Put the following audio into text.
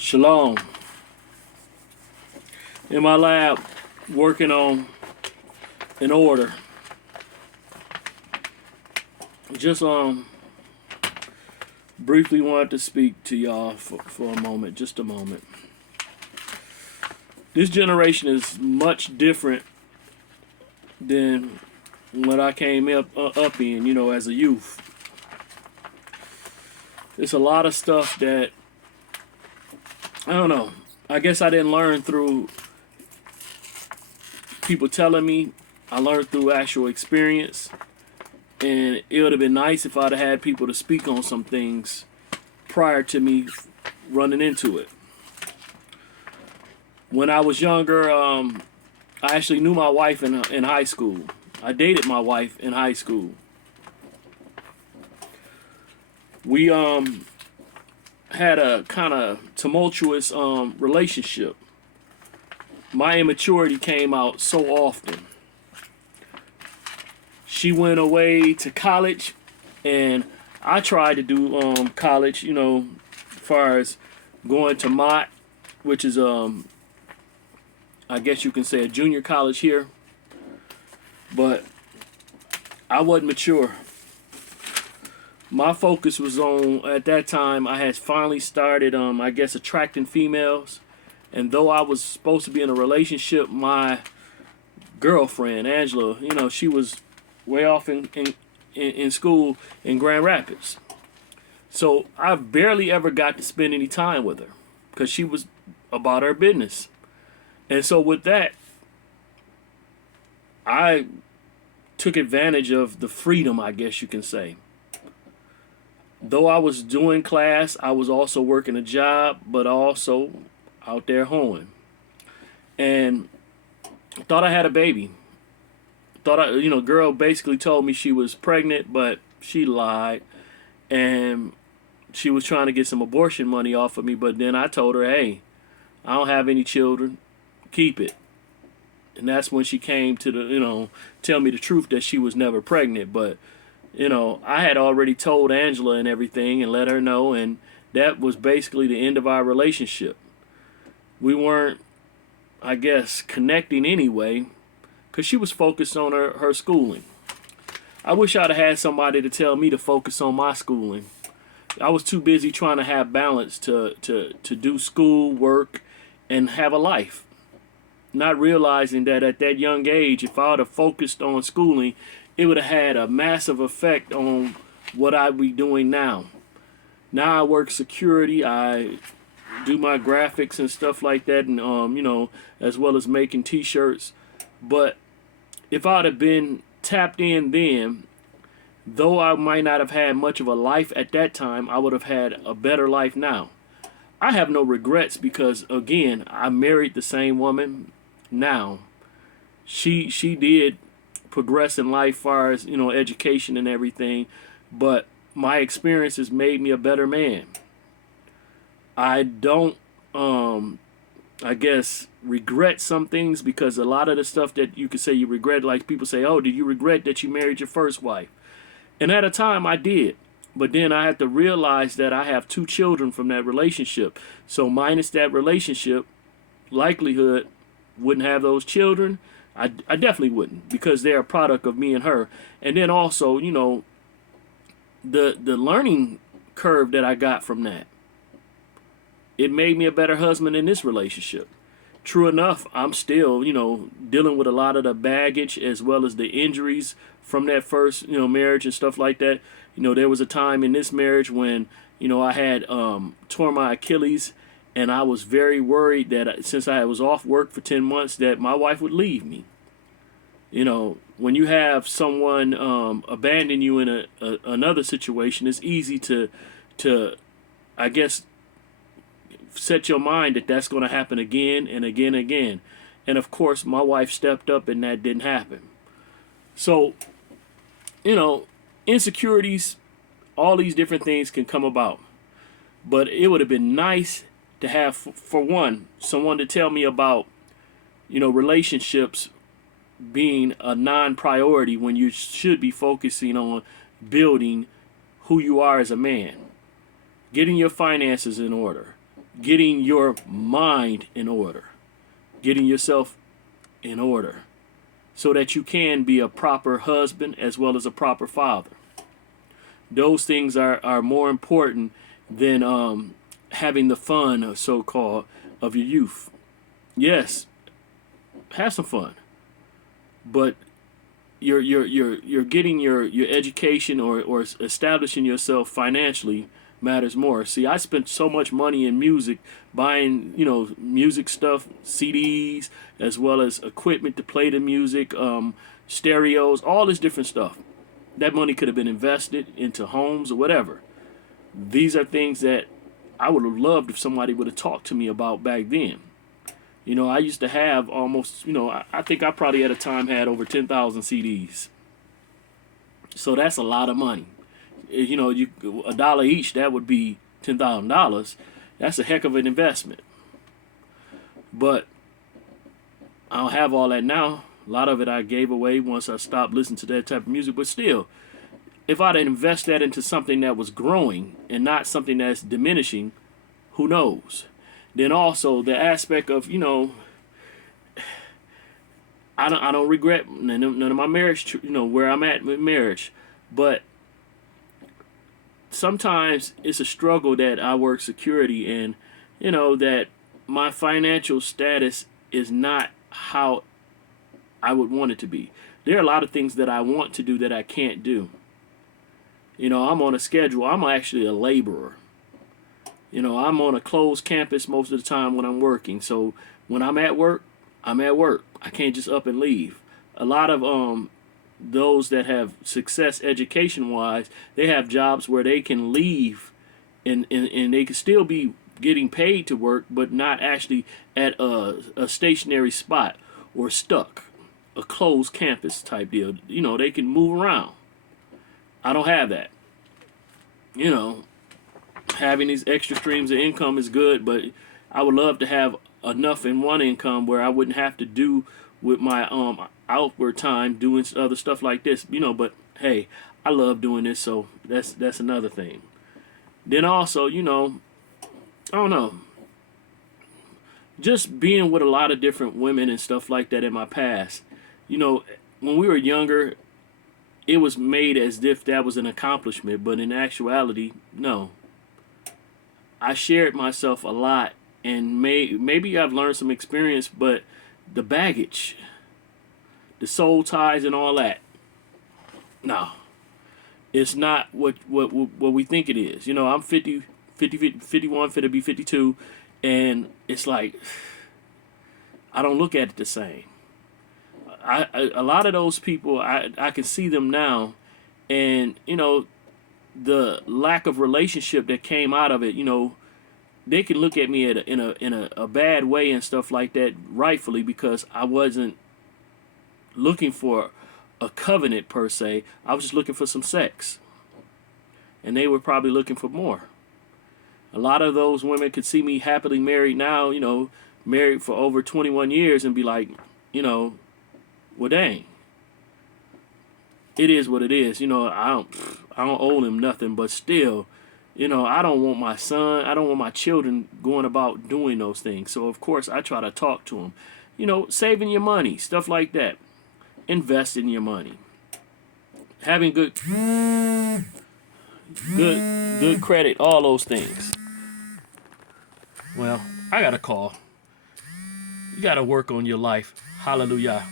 Shalom. In my lab, working on an order. Just briefly wanted to speak to y'all for a moment, just a moment. This generation is much different than what I came up in, as a youth. There's a lot of stuff that, I don't know, I guess I didn't learn through people telling me. I learned through actual experience. And it would have been nice if I'd have had people to speak on some things prior to me running into it. When I was younger, I actually knew my wife in high school. I dated my wife in high school. We had a kind of tumultuous relationship. My immaturity came out so often. She went away to college, and I tried to do college, as far as going to Mott, which is I guess you can say a junior college here. But I wasn't mature. My focus was on, at that time, I had finally started, I guess, attracting females. And though I was supposed to be in a relationship, my girlfriend, Angela, she was way off in school in Grand Rapids. So I barely ever got to spend any time with her because she was about her business. And so with that, I took advantage of the freedom, I guess you can say. Though I was doing class, I was also working a job, but also out there hoeing. And thought I had a baby. Girl basically told me she was pregnant, but she lied. And she was trying to get some abortion money off of me, but then I told her, hey, I don't have any children. Keep it. And that's when she came to tell me the truth that she was never pregnant. But, I had already told Angela and everything and let her know, and that was basically the end of our relationship. We weren't, I guess, connecting anyway, because she was focused on her schooling. I wish I'd have had somebody to tell me to focus on my schooling. I was too busy trying to have balance to do school, work, and have a life. Not realizing that at that young age, if I would have focused on schooling, it would have had a massive effect on what I'd be doing now. Now I work security. I do my graphics and stuff like that, and as well as making t-shirts. But if I'd have been tapped in then, though I might not have had much of a life at that time, I would have had a better life now. I have no regrets because, again, I married the same woman now. She did progress in life as far as, education and everything, but my experiences made me a better man. I don't, I guess, regret some things because a lot of the stuff that you could say you regret, like people say, oh, did you regret that you married your first wife? And at a time I did. But then I had to realize that I have 2 children from that relationship. So minus that relationship, likelihood wouldn't have those children. I definitely wouldn't because they're a product of me and her. And then also, the learning curve that I got from that. It made me a better husband in this relationship. True enough, I'm still, dealing with a lot of the baggage as well as the injuries from that first, marriage and stuff like that. There was a time in this marriage when, I had torn my Achilles, and I was very worried that since I was off work for 10 months that my wife would leave me. When you have someone abandon you in another situation, it's easy to, I guess, set your mind that that's going to happen again and again and again. And of course, my wife stepped up and that didn't happen. So, insecurities, all these different things can come about. But it would have been nice to have, for one, someone to tell me about, relationships being a non-priority when you should be focusing on building who you are as a man. Getting your finances in order. getting your mind in order, getting yourself in order so that you can be a proper husband as well as a proper father. Those things are more important than having the fun, so called, of your youth. Yes, have some fun, but you're getting your education or establishing yourself financially matters more. See, I spent so much money in music, buying music stuff, CDs, as well as equipment to play the music, stereos, all this different stuff. That money could have been invested into homes or whatever. These are things that I would have loved if somebody would have talked to me about back then. I used to have almost, I think I probably at a time had over 10,000 CDs. So that's a lot of money. You $1 each, that would be $10,000. That's a heck of an investment. But I don't have all that now. A lot of it I gave away once I stopped listening to that type of music. But still, if I'd invest that into something that was growing and not something that's diminishing, who knows? Then also the aspect of I don't regret none of my marriage, where I'm at with marriage, but sometimes it's a struggle that I work security and that my financial status is not how I would want it to be. There are a lot of things that I want to do that I can't do. I'm on a schedule. I'm actually a laborer. I'm on a closed campus most of the time when I'm working. So when I'm at work, I'm at work. I can't just up and leave. A lot of those that have success education wise, they have jobs where they can leave and they can still be getting paid to work, but not actually at a stationary spot or stuck. A closed campus type deal. They can move around. I don't have that. Having these extra streams of income is good, but I would love to have enough in one income where I wouldn't have to do with my outward time doing other stuff like this. But hey, I love doing this, so that's another thing. Then also, I don't know, just being with a lot of different women and stuff like that in my past. When we were younger, it was made as if that was an accomplishment, but in actuality, no. I shared myself a lot, and maybe I've learned some experience, but the baggage, the soul ties and all that, no. It's not what we think it is. I'm 50, 51, fit to be 52, and it's like, I don't look at it the same. A lot of those people, I can see them now, and the lack of relationship that came out of it, they can look at me in a bad way and stuff like that, rightfully, because I wasn't looking for a covenant per se. I was just looking for some sex, and they were probably looking for more. A lot of those women could see me happily married now, married for over 21 years, and be like, well, dang. It is what it is. I don't owe them nothing, but still, I don't want my son, I don't want my children going about doing those things. So of course I try to talk to them. Saving your money, stuff like that. Invest in your money. Having good credit, all those things. Well, I got a call. You got to work on your life. Hallelujah.